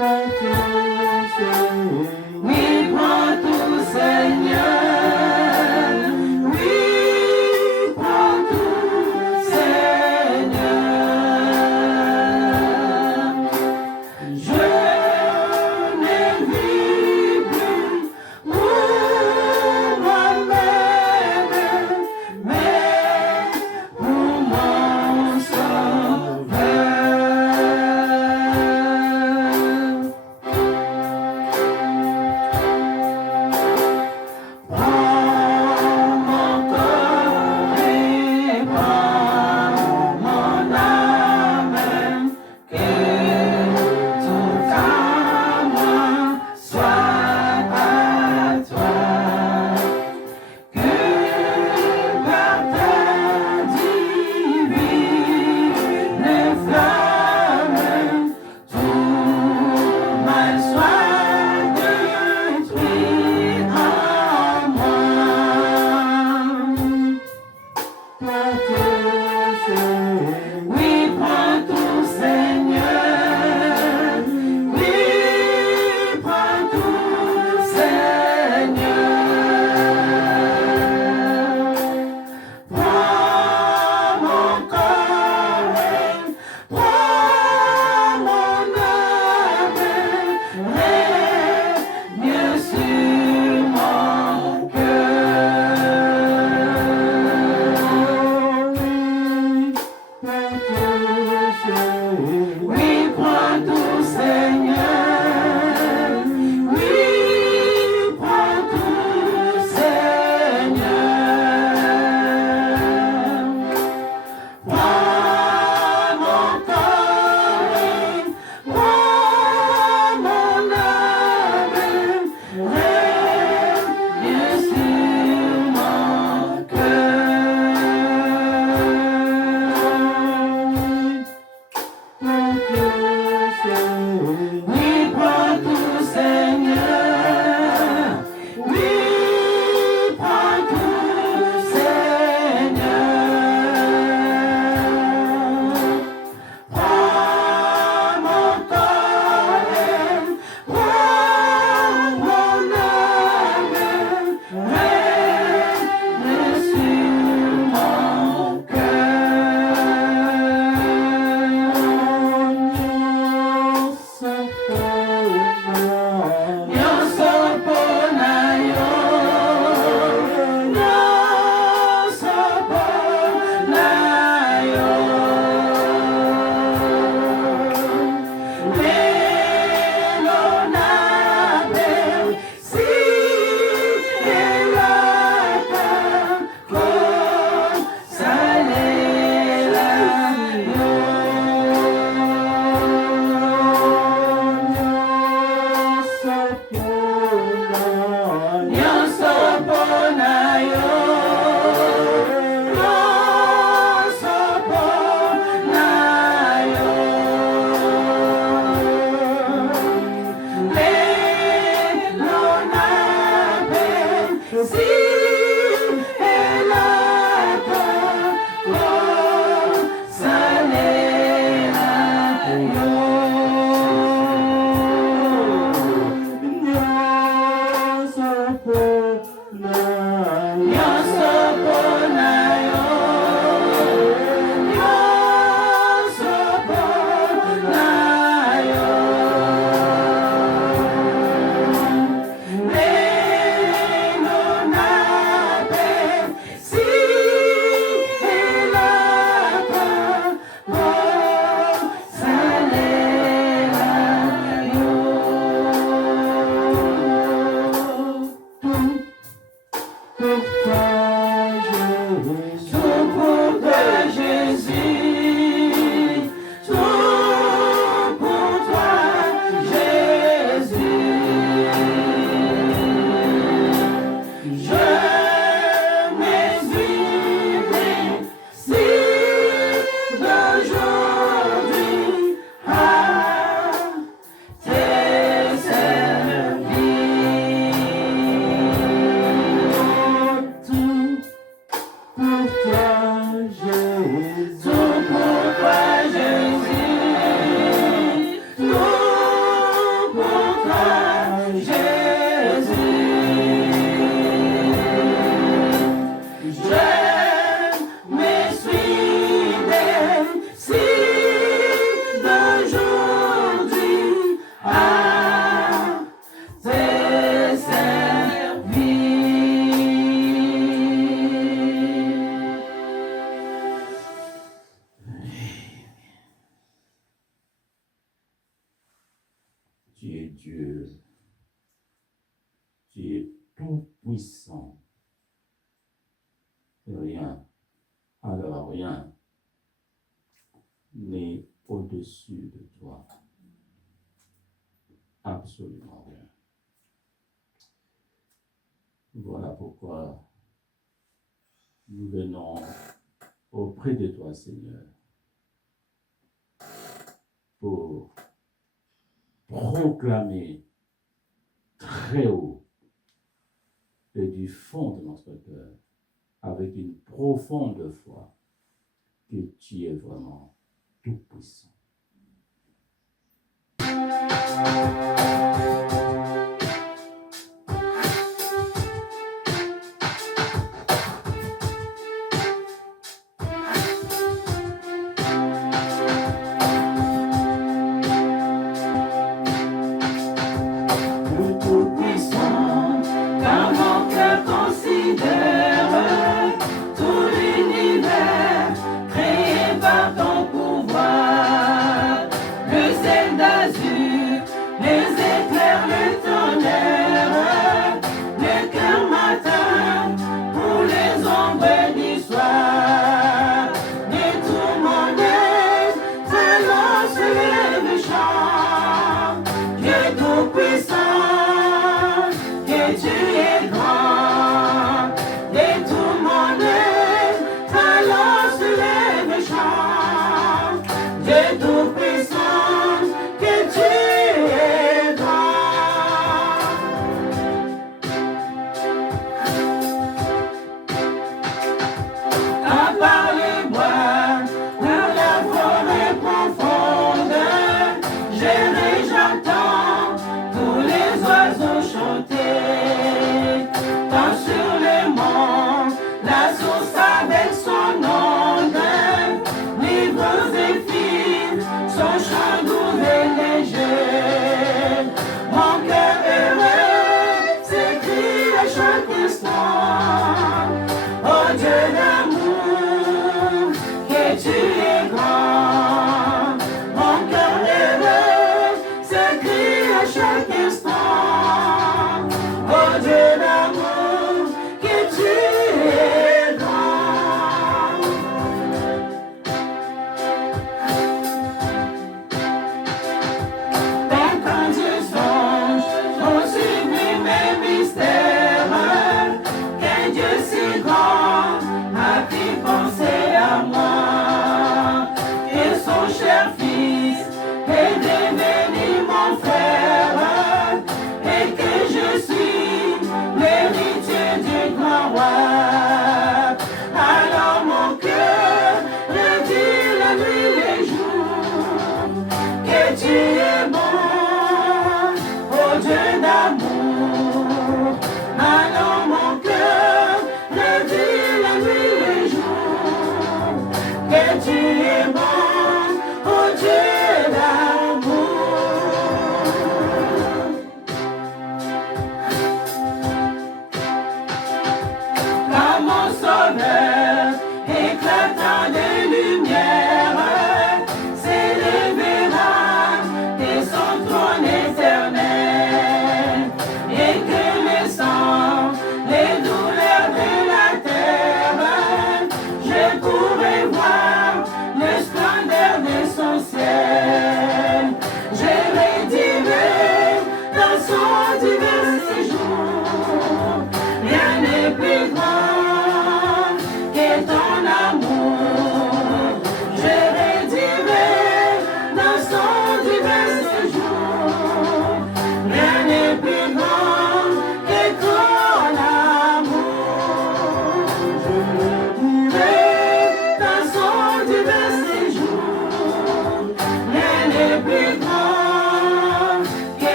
Oui, prends tout, Seigneur. Oui, prends tout, Seigneur. Je ne vis plus pour moi-même, mais pour mon Sauveur. Prends mon corps et prends mon âme, que tout à moi soit à toi, que par ta divine flamme, tout mal soit détruit en moi. Oui, prends tout, Seigneur. Oui, prends tout, Seigneur. Prends mon corps et prends mon âme, règne sur mon cœur. Oui, prends tout, Seigneur. Oui, prends tout, Seigneur. Prends mon corps et prends mon âme, règne sur mon cœur. Oui, prends tout, Seigneur. Oui, prends tout, Seigneur. Prends mon corps et prends mon âme, règne sur mon cœur. Tu es Dieu. Tu es tout puissant. Rien, alors rien n'est au-dessus de toi. Absolument rien. Voilà pourquoi nous venons auprès de toi, Seigneur, pour proclamer très haut et du fond de notre cœur, avec une profonde foi, que tu es vraiment tout puissant. Tu es grand, mon cœur heureux, c'est Christ.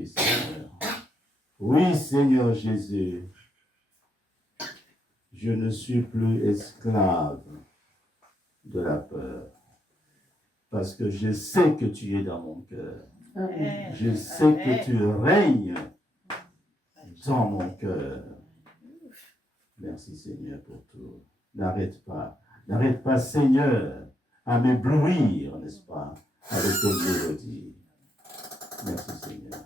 Oui, Seigneur. Oui, Seigneur Jésus. Je ne suis plus esclave de la peur. Parce que je sais que tu es dans mon cœur. Je sais que tu règnes dans mon cœur. Merci Seigneur pour tout. N'arrête pas Seigneur à m'éblouir, n'est-ce pas, avec tes mélodies. Merci Seigneur.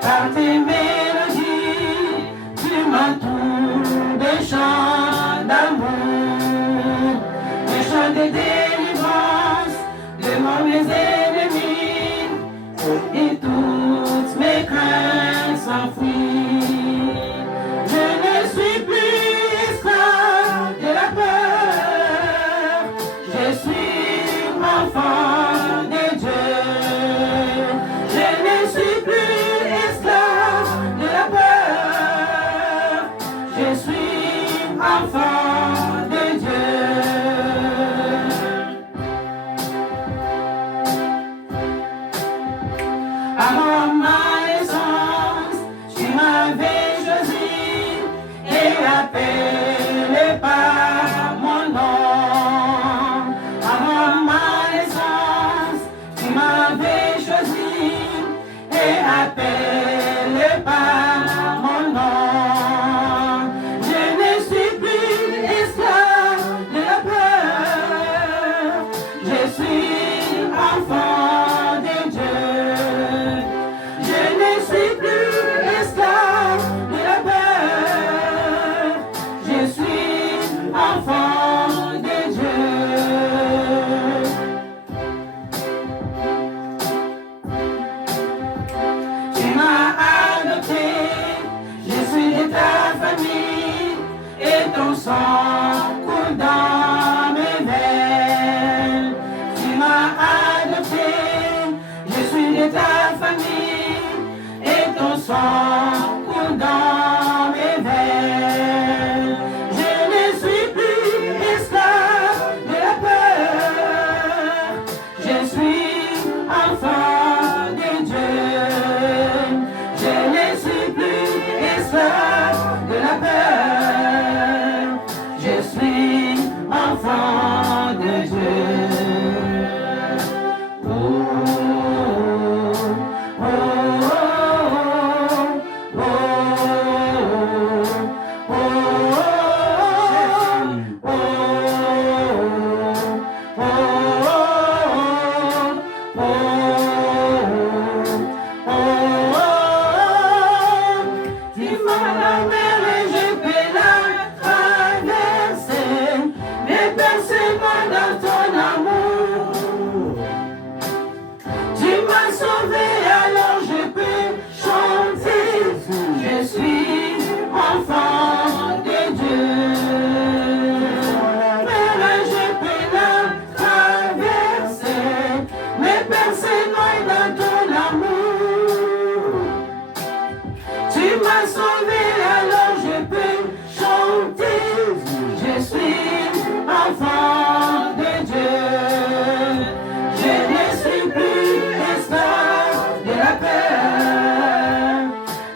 Par tes mélodies, tu m'entoures des chants d'amour, des chants de délivrance devant mes ennemis, et toutes mes craintes s'enfuient. Je ne suis plus esclave de la peur, je suis enfant de Dieu. Je ne suis plus esclave de la peur, je suis enfant de Dieu. Avant ma naissance, tu m'avais choisi et appelé par mon nom. Avant ma naissance, tu m'avais choisi et appelé par mon nom. Je ne suis plus esclave de la peur, je suis enfant de Dieu. Je ne suis plus esclave de la peur, je suis enfant de Dieu. Tu m'as adopté, je suis de ta famille, et ton sang coule dans mes veines. Tu m'as adopté, je suis de ta famille, et ton sang coule dans mes veines. Je ne suis plus esclave de la peur, je suis enfant de Dieu. Je ne suis plus esclave de la peur, je suis enfant de Dieu. Oh, oh, oh, oh, tu m'as la mer et je peux la traverser, mais percez-moi dans ton amour. Tu m'as sauvé, alors je peux chanter. Je suis enfant de Dieu. Mais je peux la traverser, mais percez-moi dans ton amour. Tu m'as sauvé, alors je peux chanter. Je suis enfant de Dieu. Je ne suis plus esclave de la peur.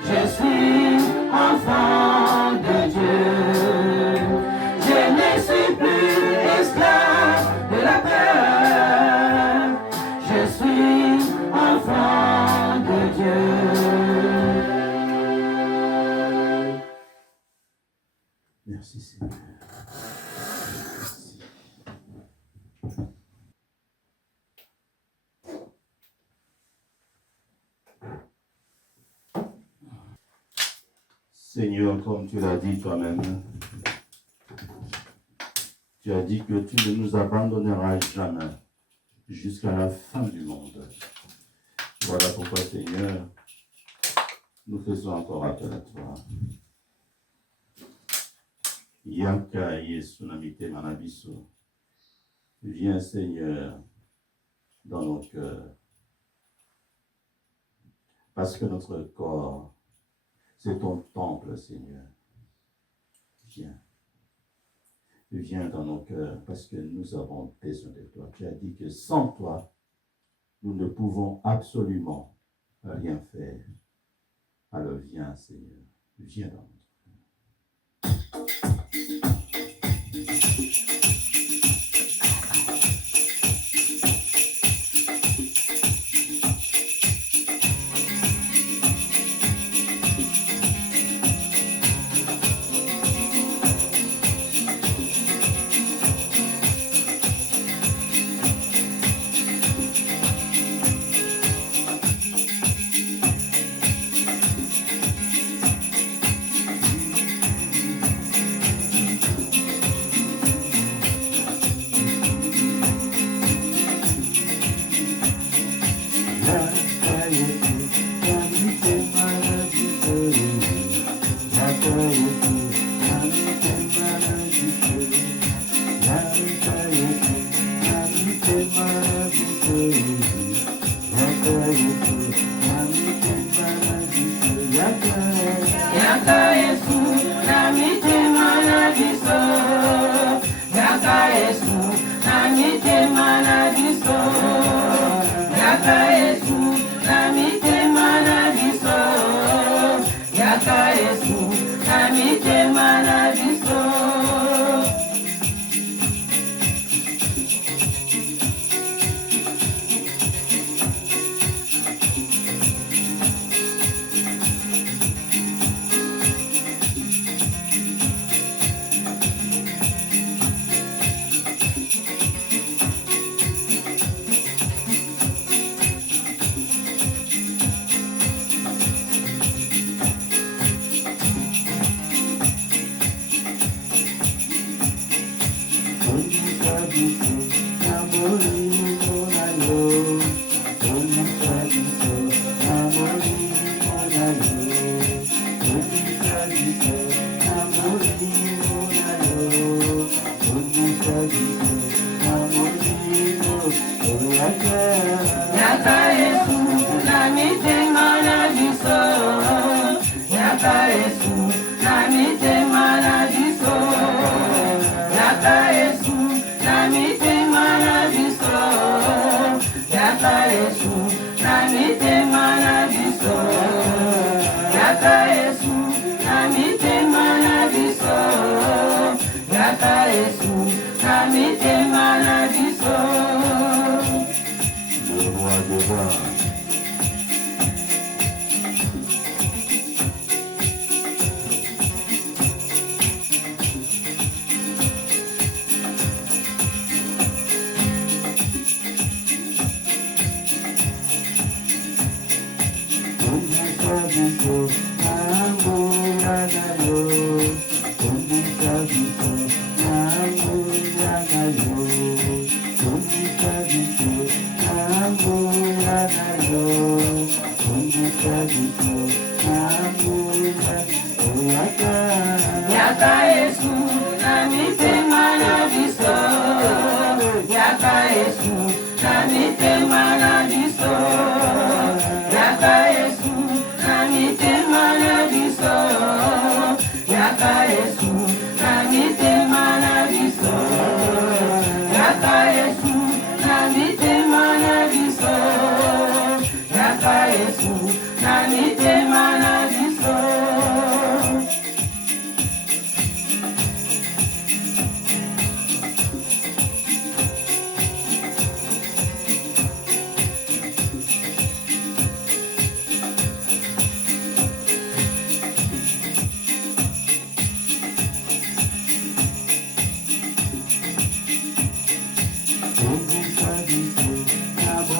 Je suis enfant de Dieu. Je ne suis plus esclave de la peur. Je suis enfant de Dieu. Merci Seigneur. Merci. Seigneur, comme tu l'as dit toi-même, tu as dit que tu ne nous abandonneras jamais jusqu'à la fin du monde. Voilà pourquoi, Seigneur, nous faisons encore appel à toi. Yanka Yesu Namite Manabiso. Viens, Seigneur, dans nos cœurs. Parce que notre corps, c'est ton temple, Seigneur. Viens. Viens dans nos cœurs parce que nous avons besoin de toi. Tu as dit que sans toi, nous ne pouvons absolument rien faire. Alors viens, Seigneur. Viens dans notre cœur.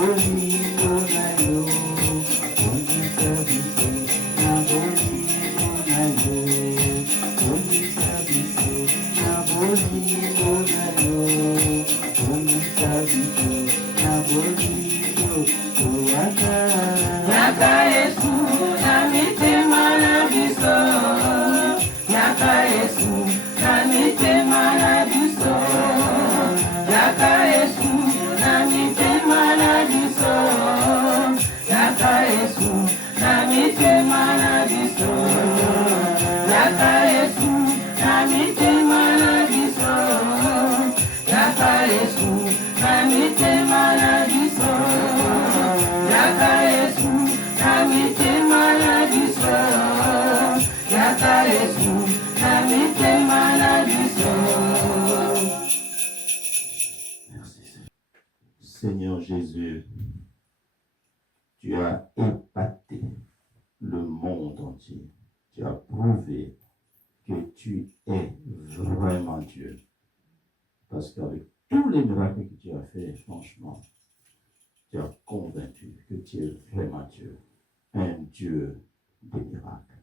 Holy, oh, I know, Yaka Yesu, namite manabiso. Yaka Yesu, namite manabiso. Yaka Yesu, namite manabiso. Yaka Yesu, namite manabiso. Yaka Yesu, namite manabiso. Yaka Yesu, namite manabiso. Yaka Yesu, namite manabiso. Yaka Yesu, namite manabiso. Merci Seigneur Jésus. Tu as épaté le monde entier. Tu as prouvé que tu es vraiment Dieu. Parce qu'avec tous les miracles que tu as fait, franchement, tu as convaincu que tu es vraiment Dieu. Un Dieu des miracles.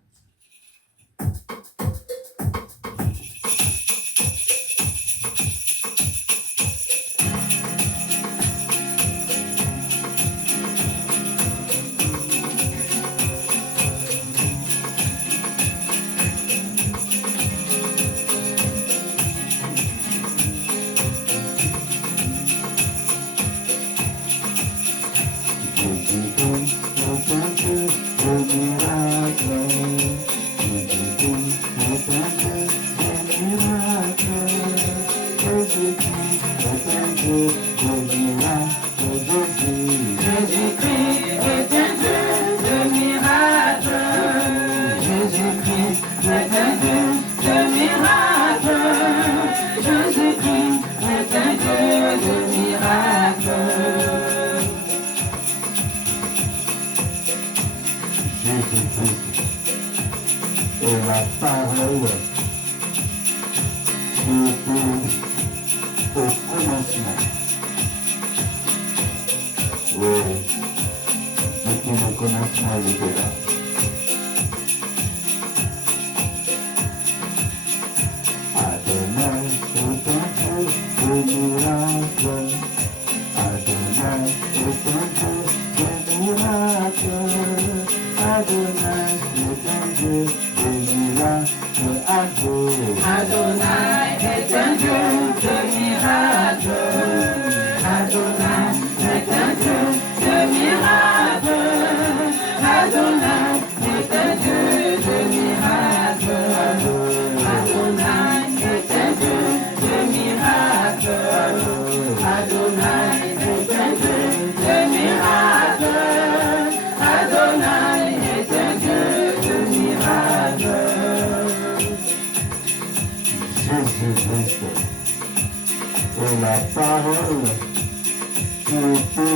Jésus-Christ est la parole qui est Dieu.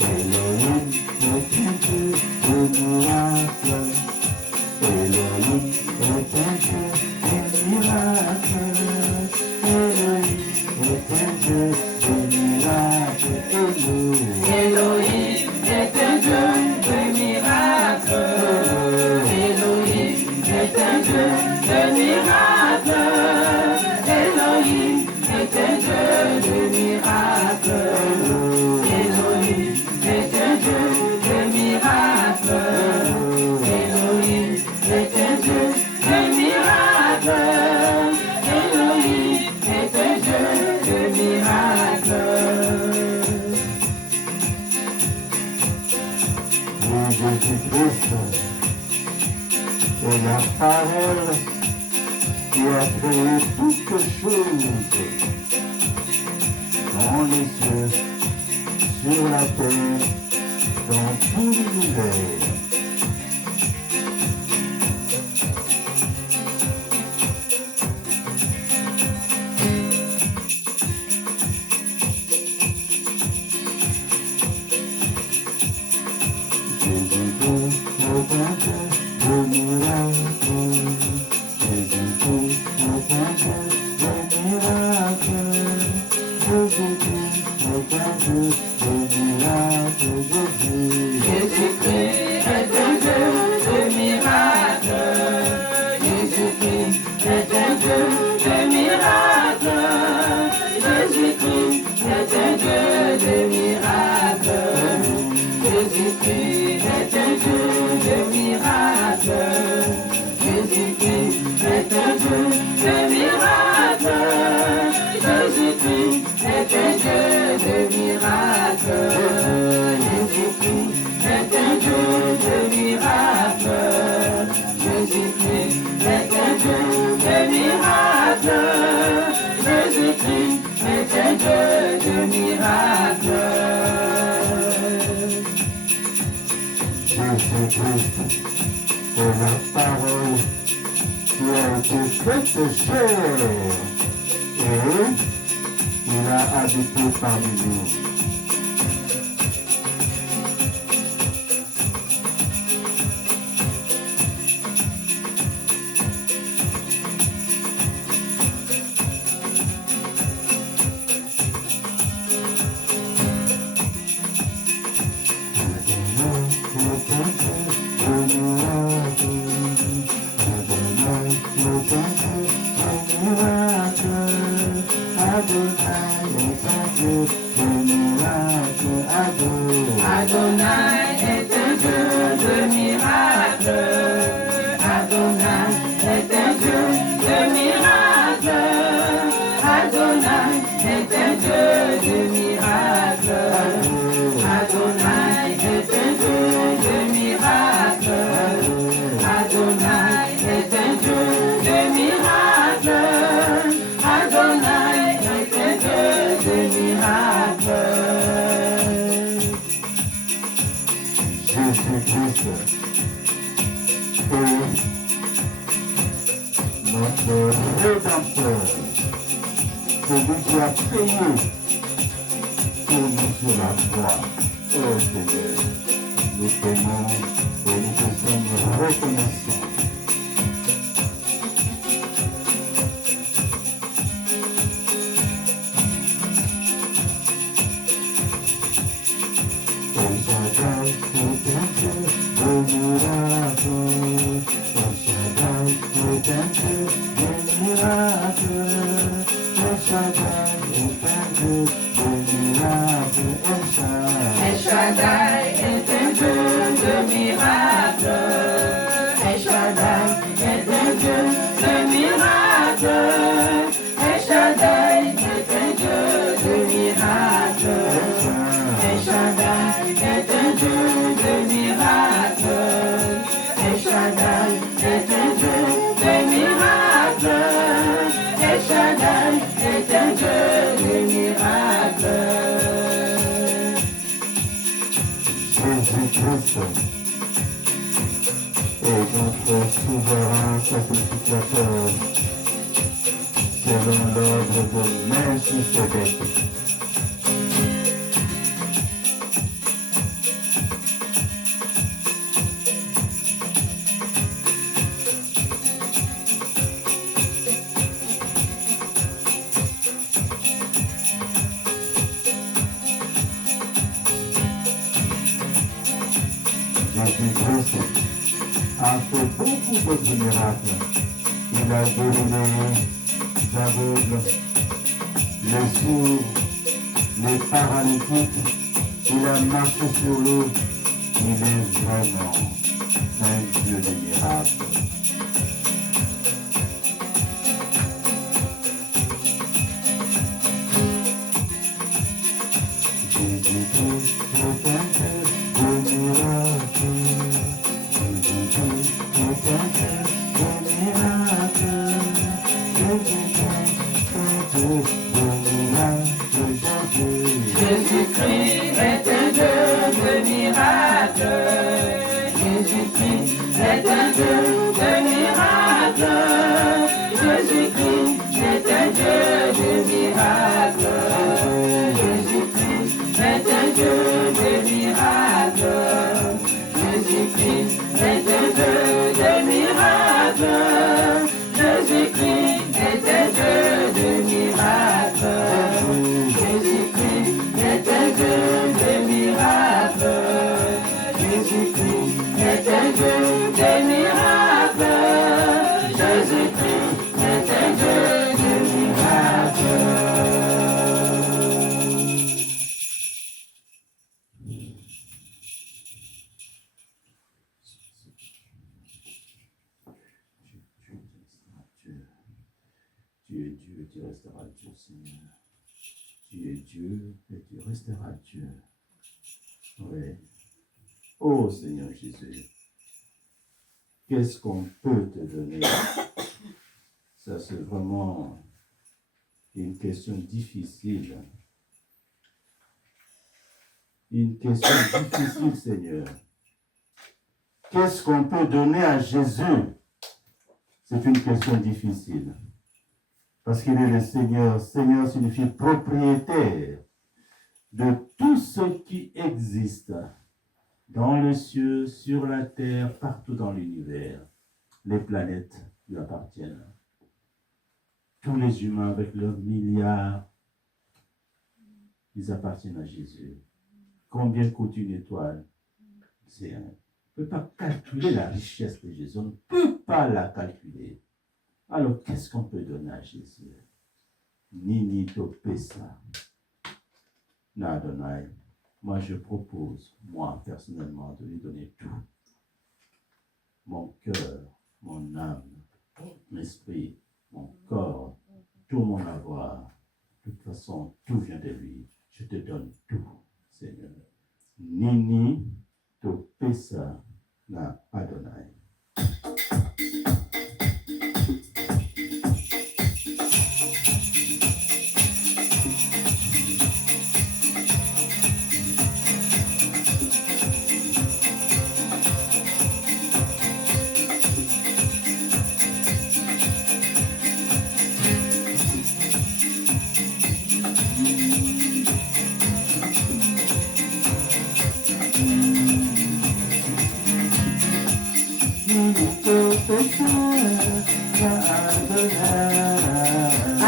Elohim est un Dieu de miracle. Elohim est un Dieu de miracle. Elohim est un Dieu de miracle. Elohim est un Dieu de miracle. Elohim est est un Dieu de miracles. Elohim est un Dieu de miracles. Elohim est un Dieu de miracles. Elohim est un Dieu de miracles. Elohim est un Dieu de miracles. Jésus-Christ est la parole qui a créé toutes choses dans les cieux, sur la terre, dans tout l'univers. a fait beaucoup d'autres miracles. Il a guéri les aveugles, les sourds, les paralytiques. Il a marché sur l'eau. Il est vraiment un Dieu de miracles. Jésus-Christ est un Dieu de miracles. Jésus-Christ est un Dieu de miracles. Jésus-Christ est un Dieu de miracles. Jésus-Christ est un Dieu de miracles. Jésus-Christ est un Dieu de miracles. Jésus-Christ est un Dieu de miracles. Jésus-Christ est un Dieu de miracles. Jésus-Christ est un Dieu de miracles. Jésus-Christ est un Dieu de miracles. Tu es Dieu et tu resteras Dieu, Seigneur. Tu es Dieu et tu resteras Dieu. Oui. Oh Seigneur Jésus, qu'est-ce qu'on peut te donner? Ça, c'est vraiment une question difficile. Une question difficile, Seigneur. Qu'est-ce qu'on peut donner à Jésus? C'est une question difficile. Parce qu'il est le Seigneur. Seigneur signifie propriétaire de tout ce qui existe dans le ciel, sur la terre, partout dans l'univers. Les planètes lui appartiennent. Tous les humains avec leurs milliards, ils appartiennent à Jésus. Combien coûte une étoile? On ne peut pas calculer la richesse de Jésus. On ne peut pas la calculer. Alors, qu'est-ce qu'on peut donner à Jésus? Nini Topesa. N'Adonai. Moi, je propose, moi, personnellement, de lui donner tout. Mon cœur, mon âme, mon esprit, mon corps, tout mon avoir. De toute façon, tout vient de lui. Je te donne tout, Seigneur. Nini Topesa na Adonai.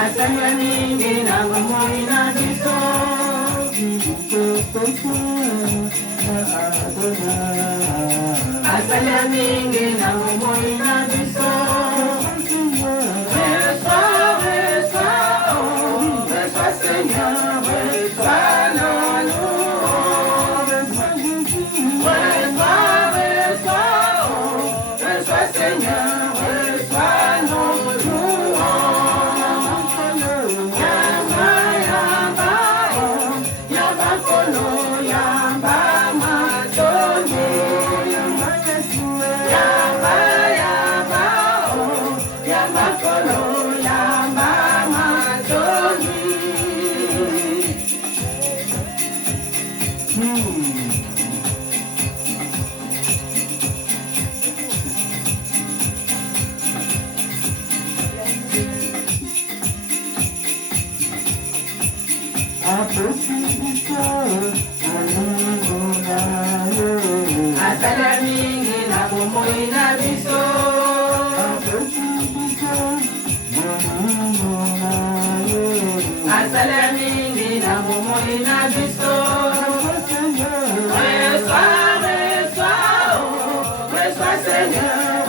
Asanya mingi na ngomoi na biso. Asanya mingi na ngomoi na biso. Reçois, oh, reçois Seigneur, reçois nos louanges. Reçois, oh, reçois Seigneur, reçois nos louanges. Asala mingi na bomoi na biso. Asala mingi na bomoi na biso. Reçois, oh, reçois Seigneur.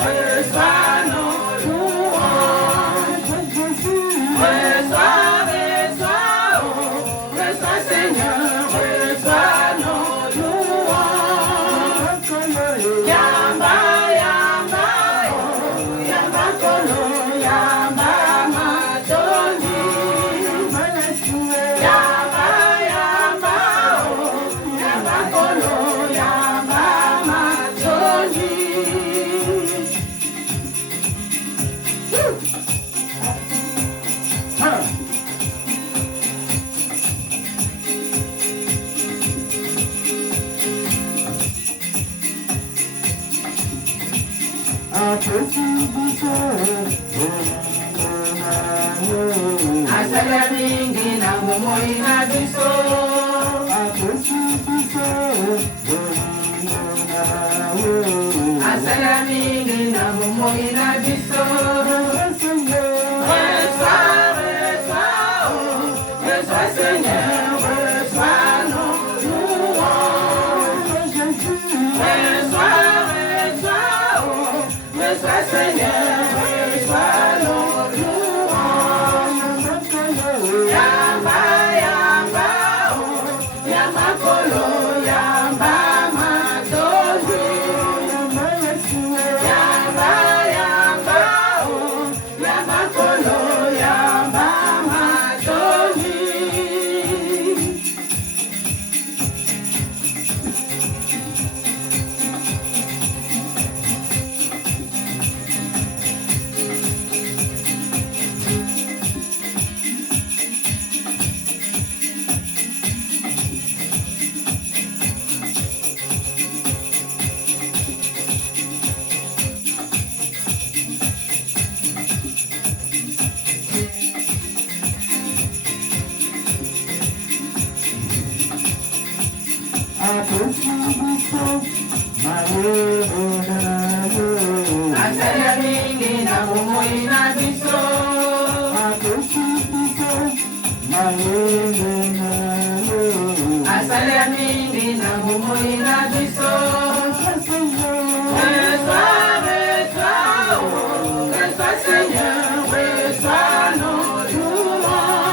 bomoi na biso. Asala mingi na bomoi na biso. Reçois, reçois, oh, reçois Seigneur, reçois nos louanges. Reçois, reçois, oh, reçois Seigneur, reçois nos louanges. Yamba, yamba, oh, yamba kolo, yamba matoni. Yamba, yamba, oh, yamba kolo, yamba matoni. Asala mingi na bomoi na biso. Asala mingi na bomoi na biso. Reçois, reçois, oh, reçois Seigneur, reçois nos louanges.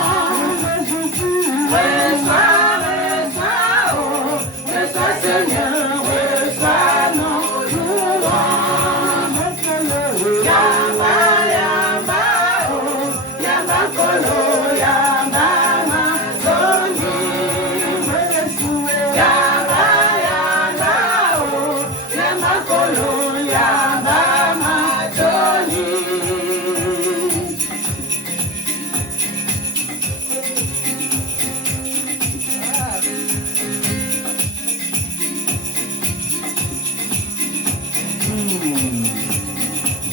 Reçois, reçois, oh, reçois Seigneur, reçois nos louanges. Yamba, yamba, oh, yamba kolo, yamba matoni. Yamba, yamba, oh, yamba kolo, yamba matoni.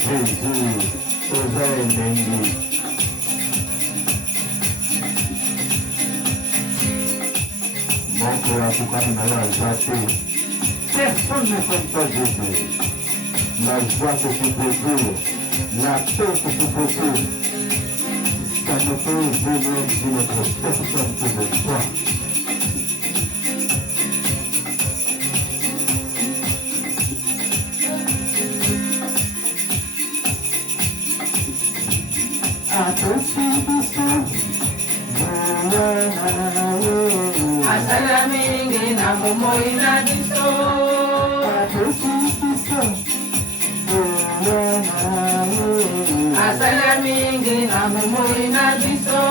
Jésus, oseille béni. Mon cœur a tout comme la joie. Personne ne connaît pas Jésus. La joie que tu procures, la paix que tu procures, ça ne peut venir d'une autre personne que de toi. Asala mingi na bomoi na biso. Asala mingi na bomoi na biso.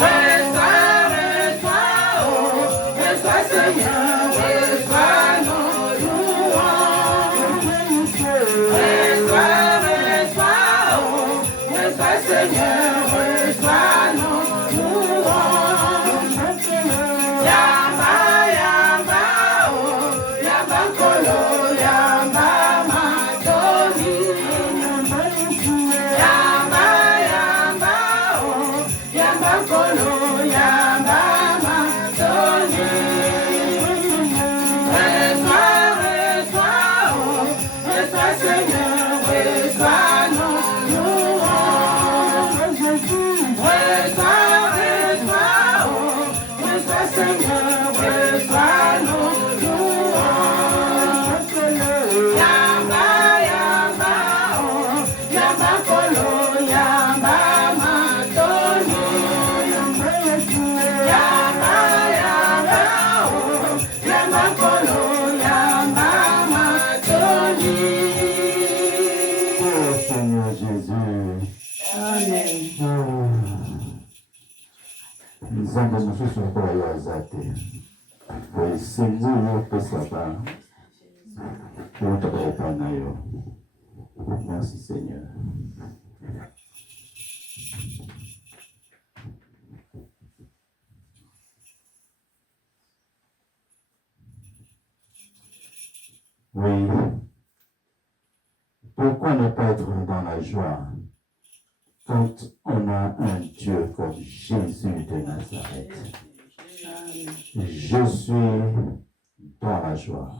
Reçois, reçois, oh, reçois Seigneur, reçois nos louanges. Reçois, reçois, oh, reçois Seigneur, reçois nos louanges. Yamba, yamba, oh, yamba kolo, yamba matoni. Yamba, yamba, oh, yamba kolo, yamba matoni. Reçois, reçois, oh, reçois Seigneur, reçois nos louanges. Reçois, reçois, oh, reçois Seigneur, reçois nos louanges. Yamba, yamba, oh, yamba kolo, yamba matoni. Yamba, yamba, oh, yamba kolo, yamba matoni. Oh Seigneur Jésus. Amen. Nzambe mosusu lokola yo aza te. Esenzi oyopesaka outaka epai na yo. Merci Seigneur. Oui. Pourquoi ne pas être dans la joie quand on a un Dieu comme Jésus de Nazareth. Je suis dans la joie.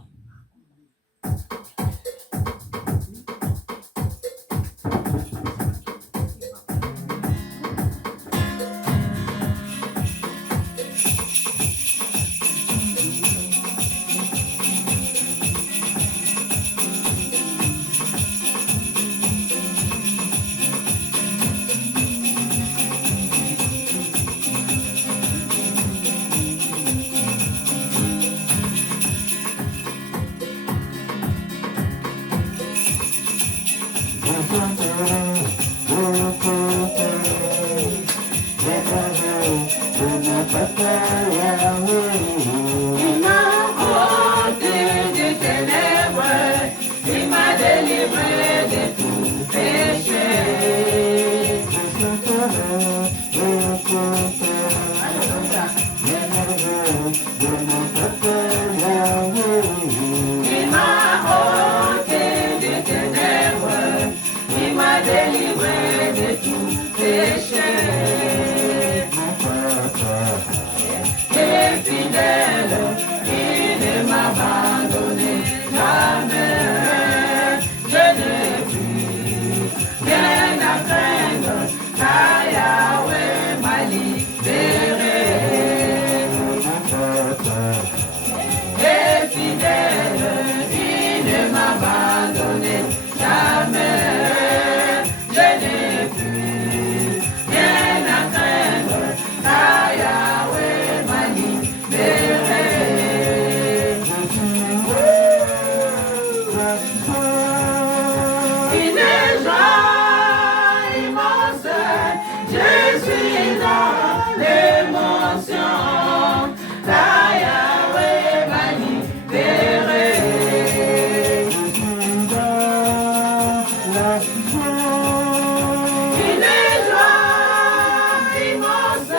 Il m'a ôté des ténèbres, il m'a délivré de tout péché. Il m'a ôté des ténèbres, il m'a délivré de tout péché. Et fidèle, il ne m'a abandonné jamais. Je n'ai plus rien à craindre, car Yahweh m'a libéré. Et fidèle, il ne m'a abandonné jamais. Je n'ai plus rien à craindre, car Yahweh m'a libéré. Une joie immense, je suis dans l'émotion, car Yahweh m'a libéré. Une joie immense,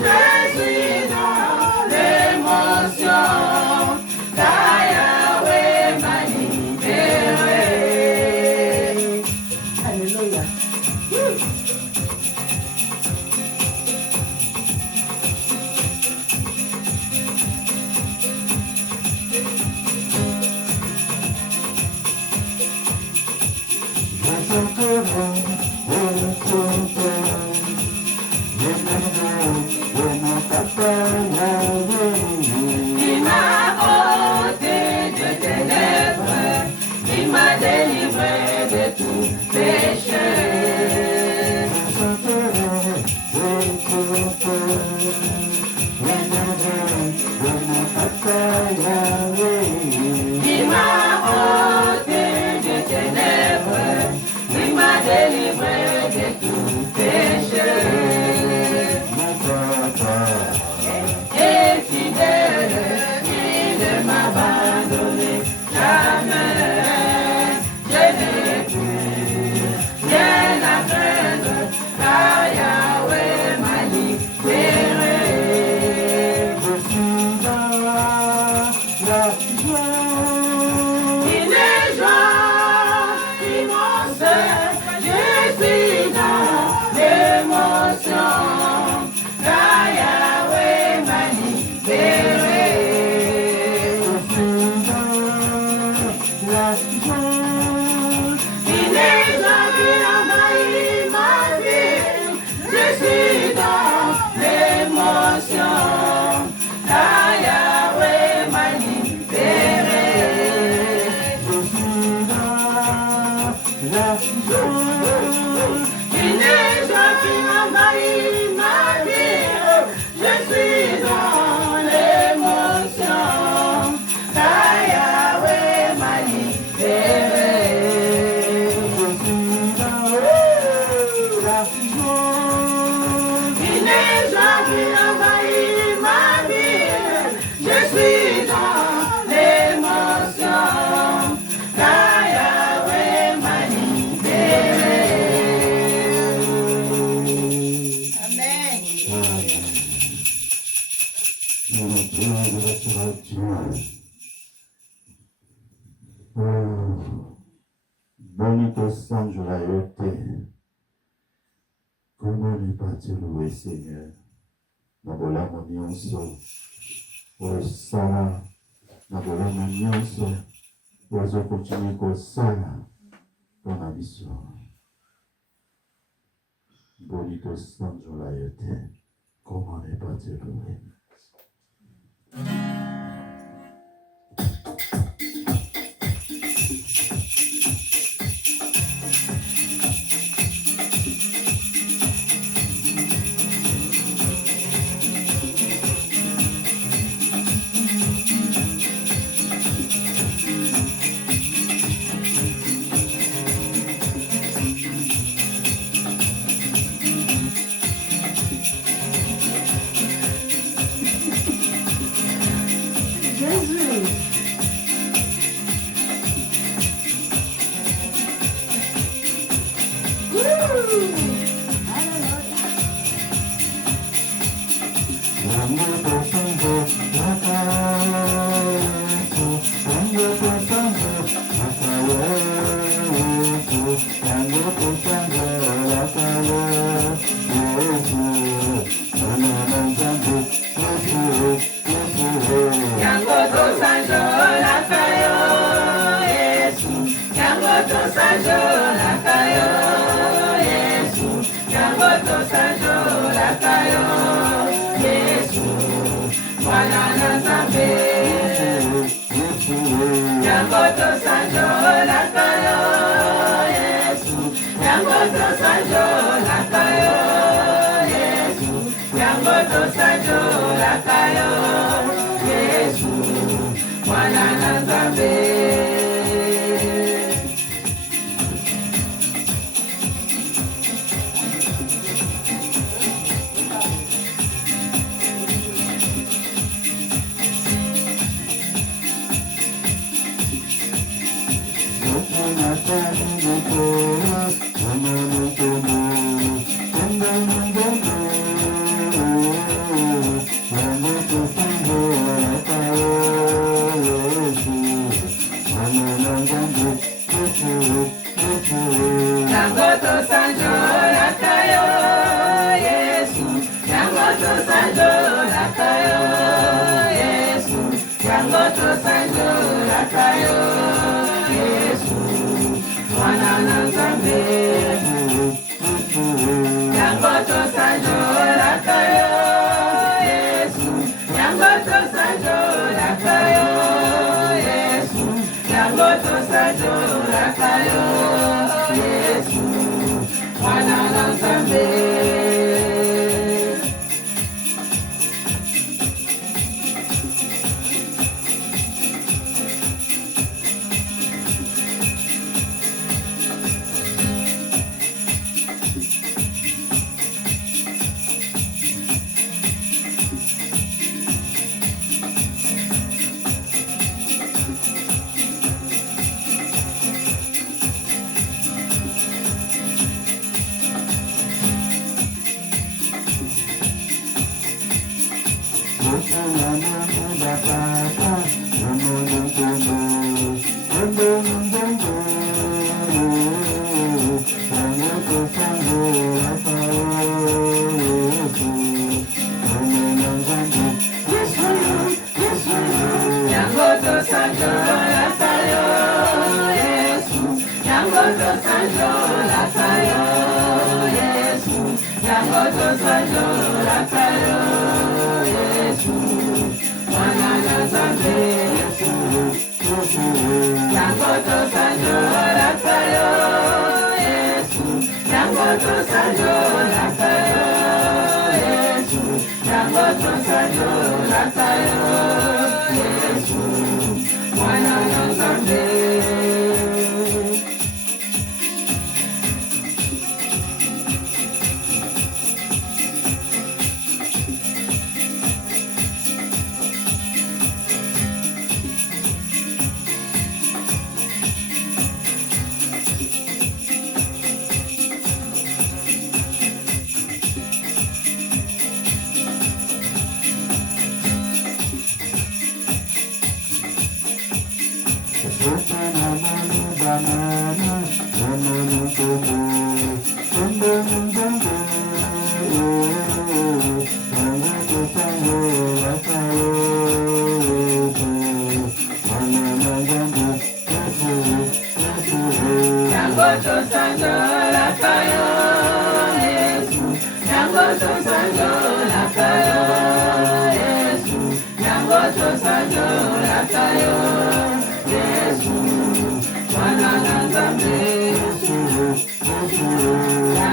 je suis dans l'émotion, car Yahweh m'a libéré. Alléluia. Il m'a ôté de ténèbres, il m'a délivré de tout péché. Il m'a ôté de ténèbres, il m'a délivré de tout péché. Et fidèle, il ne m'a abandonné jamais. Je n'ai plus rien à craindre, car Yahweh m'a libéré. Il est joie immense, je suis dans l'émotion. Comment ne pas te louer, Seigneur? Nabola mon nyonso, osala, nabola mon nyonso, ozo continue kosala, pona biso. Bonito sanjo la yote, comment ne pas te louer?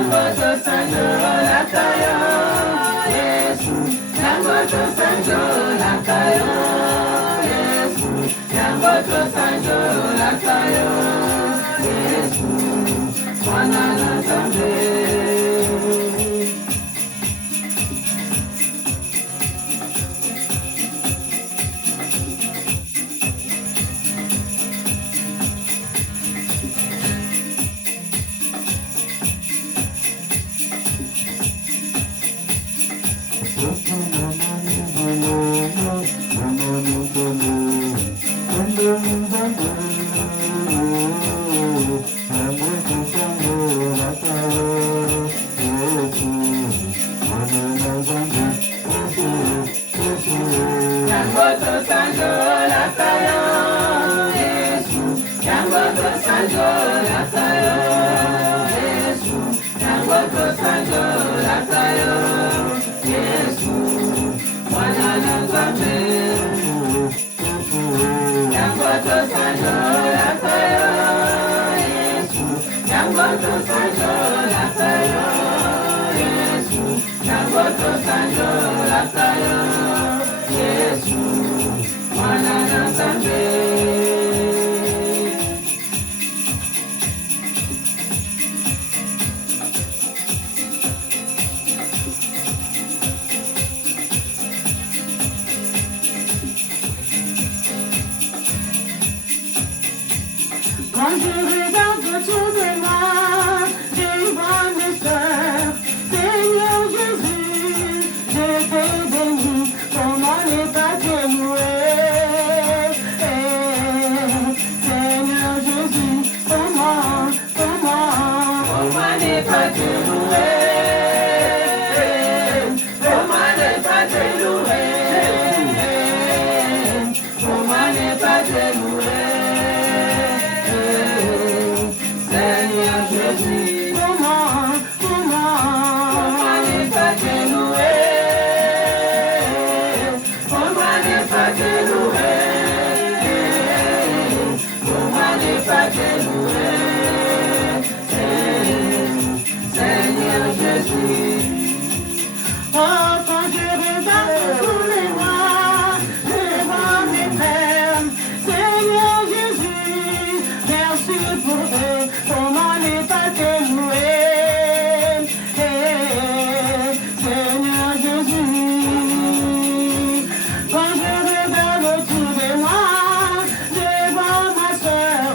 Yangoto Sanjo Lakayo, Yesu. Yangoto Sanjo Lakayo, Yesu. Yangoto Sanjo Lakayo, Yesu. Mwana na Nzambe. Yangoto Sanjo Lakayo, Yesu. Yangoto Sanjo Lakayo, Yesu. Yangoto Sanjo Lakayo, Yesu. Mwana na Nzambe. Yangoto Sanjo Lakayo, Yesu. Yangoto Sanjo Lakayo, Yesu. Yangoto Sanjo Lakayo, Yesu. Mwana na Nzambe. Quand je regarde autour de moi, je vois mes soeurs, Seigneur Jésus, je t'ai béni, comment ne pas te louer? Seigneur Jésus, comment ne pas te louer? Comment ne pas te louer? Comment ne pas te louer? Seigneur Jésus, comment ne pas te louer? Comment ne pas te louer? Comment ne pas te louer? Seigneur Jésus. Oh, quand je regarde tous les mois, je vois mes frères, Seigneur Jésus, merci pour eux, comment ne pas te louer? Seigneur Jésus, quand je regarde autour de moi, je vois ma soeur,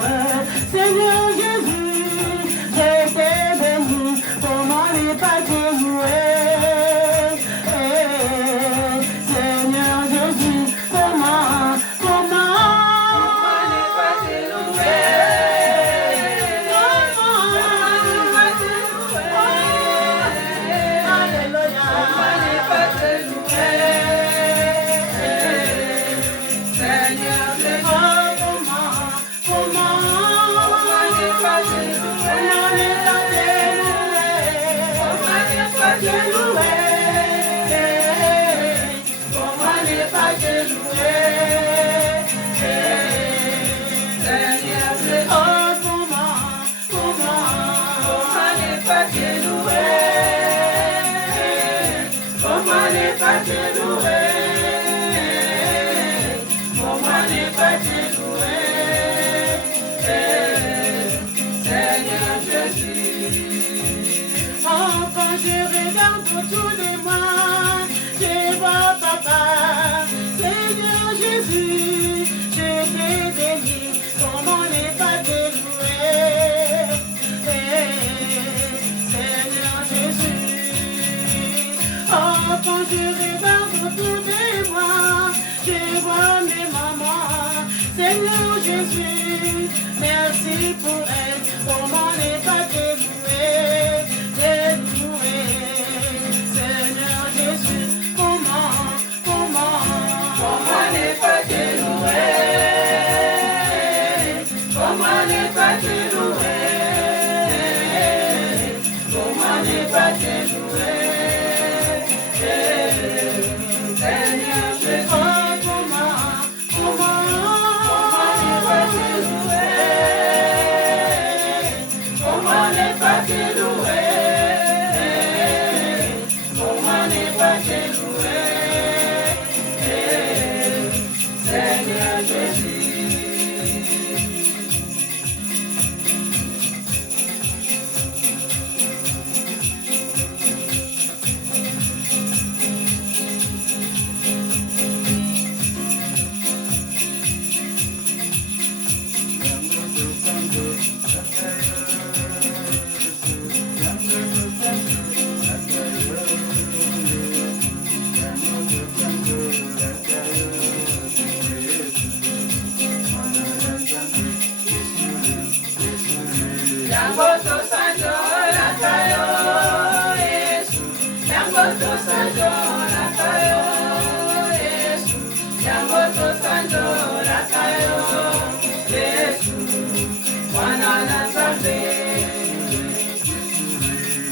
Seigneur Jésus, je t'ai béni, comment ne pas te louer? Seigneur Jésus, comment ne pas te louer? Comment ne pas te louer? Alléluia. Comment ne pas te louer? Seigneur Jésus. Comment ne pas te louer? Comment ne pas te louer? Comment ne pas te louer? Seigneur Jésus. Comment ne pas te louer? Comment ne pas te louer? Comment ne pas te louer? Seigneur Jésus. Oh, quand je regarde autour de moi, je vois papa, Seigneur Jésus, je t'ai béni, comment ne pas te louer? Seigneur Jésus. Oh, quand je regarde autour de moi, je vois mes mamans, Seigneur Jésus, merci pour elle, comment ne pas te louer? Seigneur Jésus, comment ne pas te louer? Comment ne pas te louer? Comment ne pas te louer? Seigneur Jésus. Comment ne pas te louer? Comment ne pas te louer?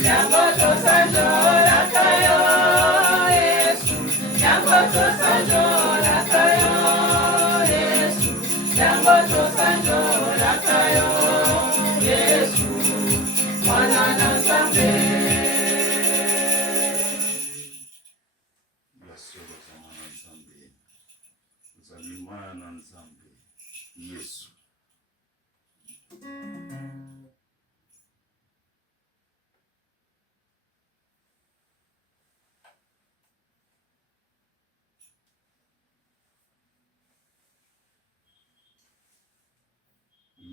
Yango tosanjola kayo Yesu, yango tosanjola kayo Yesu, yango tosanjola kayo Yesu, mwana na Nzambe. Yesu mwana na Nzambe, ozali mwana na Nzambe, Yesu.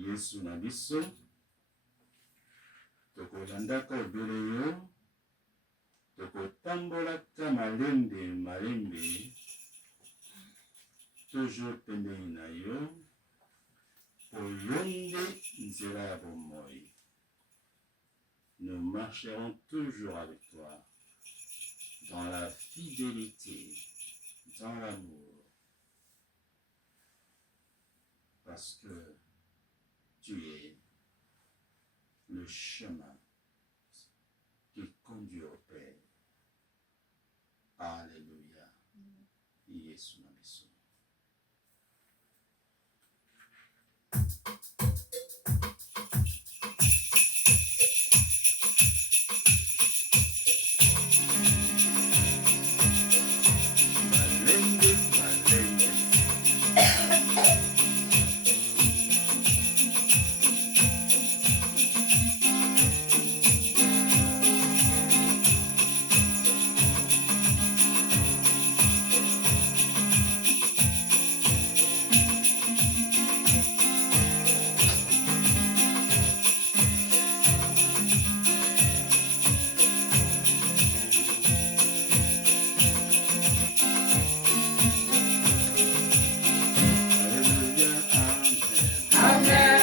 Yesu na biso tokolandaka ebele yo, tokotambolaka malembe toujours pembeni na yo po yo nde nzela ya bomoi. Nous marcherons toujours avec toi dans la fidélité, dans l'amour, parce que tu es le chemin qui conduit au Père. Alléluia. Yesu na biso. Amen.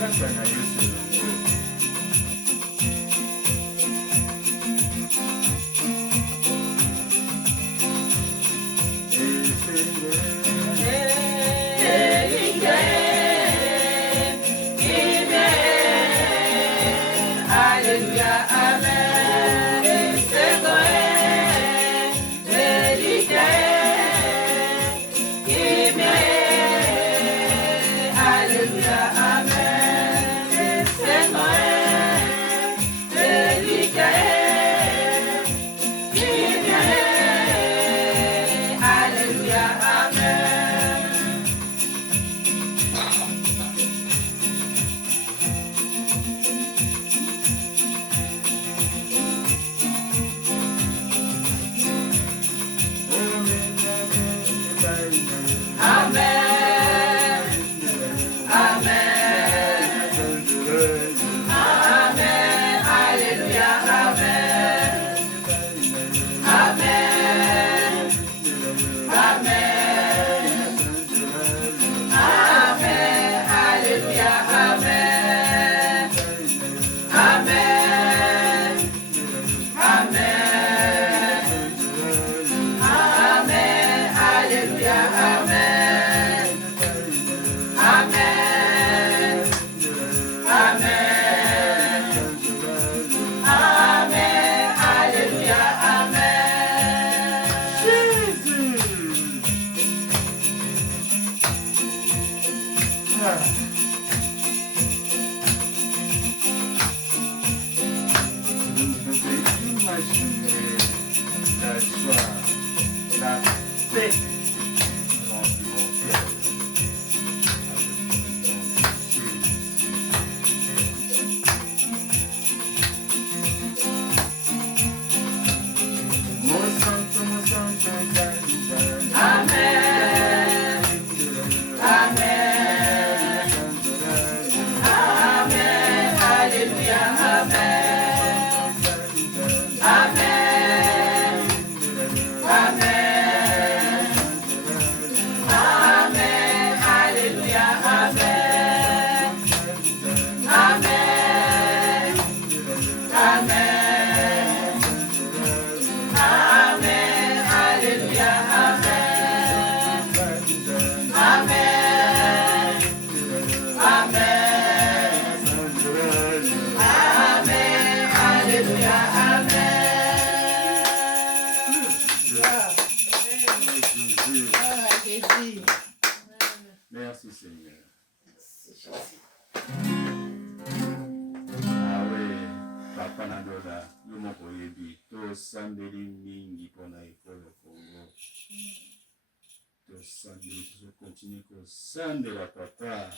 kaka na Yesu elongo. Merci Seigneur. Ah oui, Papa Nadola, nous m'avons dit, tout sandeli mingi pour la école au Congo. Tout sandeli, tout continue que sandela papa,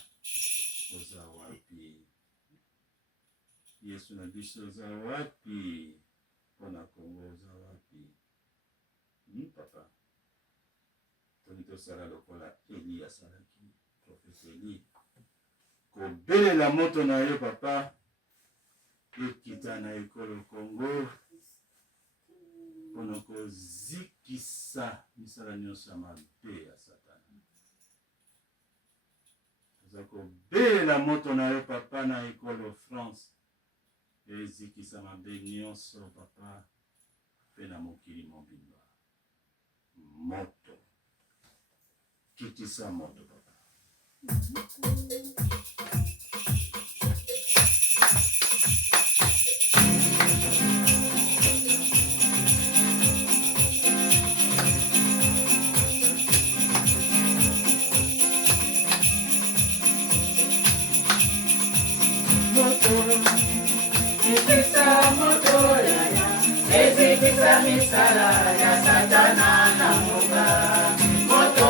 aux awapi. Yesu na biso aux awapi, pour la Congo aux awapi. Papa. Tonito sala lokola Eli asalaki prophète Eli kobelela moto na yo papa ekita na ekolo Congo mpona kozikisa misala nyonso ya mabe ya satana. Toza kobelela moto na yo papa na ekolo France ezikisa mabe nyonso papa mpe na mokili mobimba moto kitisa moto papa. Ezikisa misala ya satana na munga. Moto,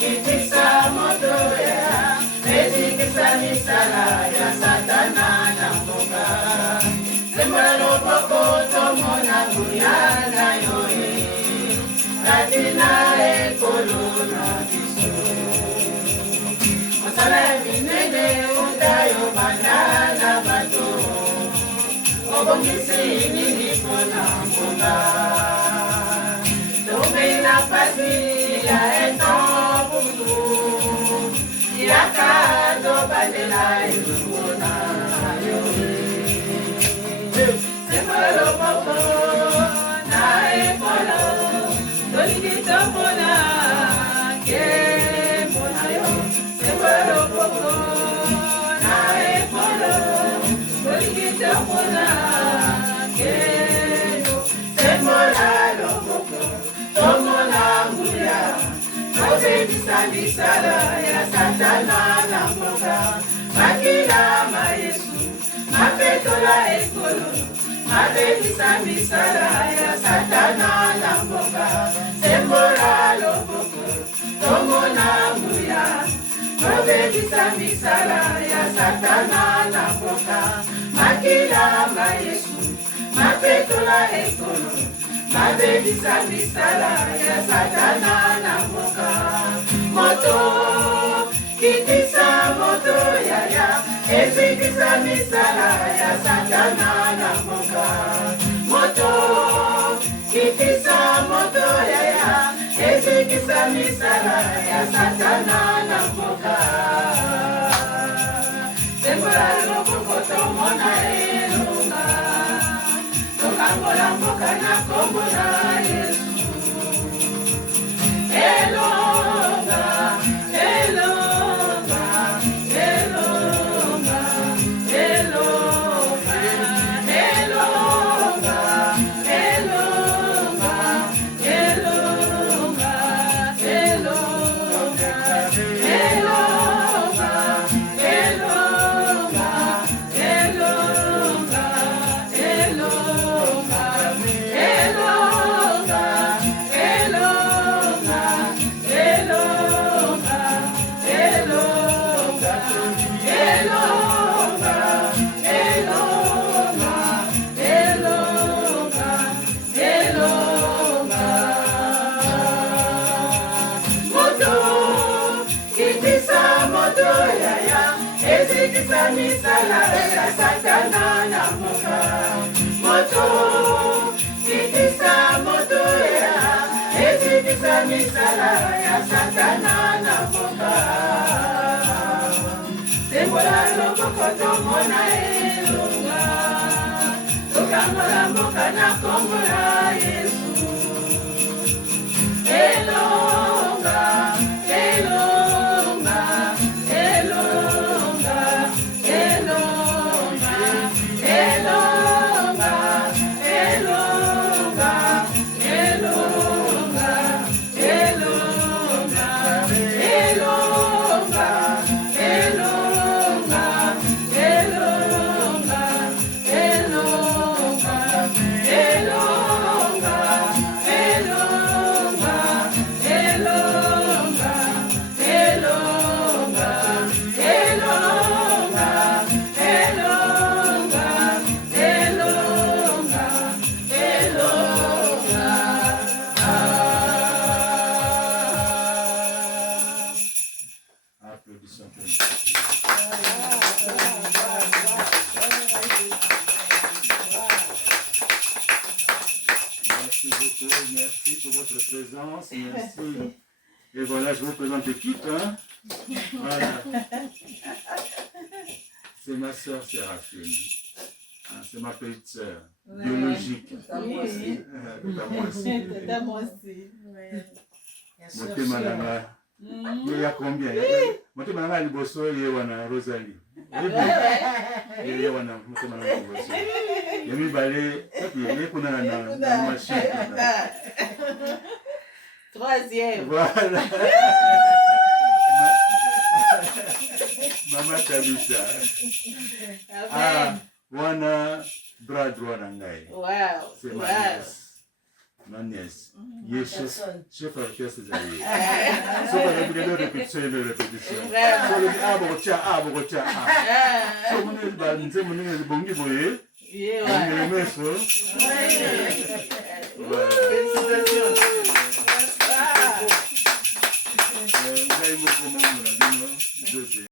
itisa moto ya. Ezikisa misala ya satana na munga. Sembola loboko tomona kuyana yoe. Katina ekolo na biso. Masala minene utayo banana bato. Obongisi nini kona munga. Tobe mabebisa misala ya satana na mboka makilama Yesu mapetola ekolo mabebisa misala ya satana na mboka sembola loboko tomona nguya mabebisa misala ya satana na mboka makilama Yesu mapetola ekolo mabebisa misala ya satana na mboka moto kitisa moto yaya ezikisa misala ya satana na mboka moto kitisa moto yaya ezikisa misala ya satana na mboka sembola loboko tomona elonga tokambola mboka na kombo na Yesu elonga elonga elonga elonga elonga elonga elonga elonga elonga elonga elonga elonga misala ya satana na mboka moto kitisa moto ya ezikisa misala ya satana na mboka sembola loboko tomona elonga tokambola mboka na kombo na Yesu elonga elonga elonga elonga elonga elonga elonga elonga elonga elonga elonga elonga Merci pour votre présence. Merci. Et voilà, je vous présente l'équipe. Hein? Voilà. C'est ma soeur Séraphine. Hein, c'est ma petite soeur biologique. Moi aussi. Moi aussi. Motema nanga. Il y a combien? Motema nanga liboso ye wana Rosalie. Il y a wana motema nanga liboso. Yemi balé, il est kuna na machine. Troisième. Voilà. Mama Tabita. Ah, wana bras droit nangai. Wow. C'est ma nièce. Ma nièce. Il est chef orchestre d'ailleurs. C'est pas la répétition et la répétition. Ah, bon, tiens, ah, bon, tiens, ah. So, mon est bongi boye. Yeah. On est le maître. Ouais.